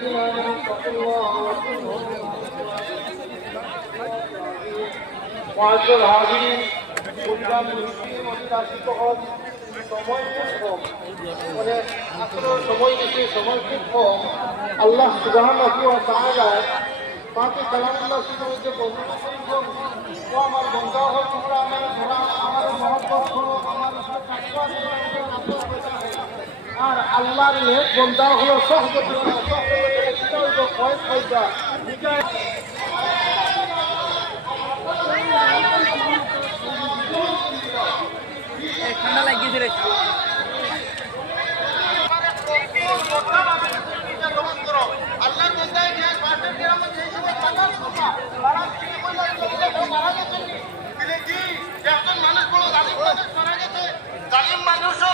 الذين آمنوا اتقوا الله وكونوا معاشر الحاضرين programme meeting অধিকাংশ হল সময় খুব কম মানে আসলে সময় বেশি সময় খুব কম আল্লাহ সুবহানাহু ওয়া তাআলা পাকে কালামুল্লাহ মধ্যে বর্ণনা করেছেন ও আমার বন্ধা হল তোমরা আমার মহব্বত করো আমার উপর তাকওয়া আর আল্লাহর নেক বন্ধা হলো সহবত ভয় ফায়দা ঠান্ডা লাগিয়েছে রে মানুষের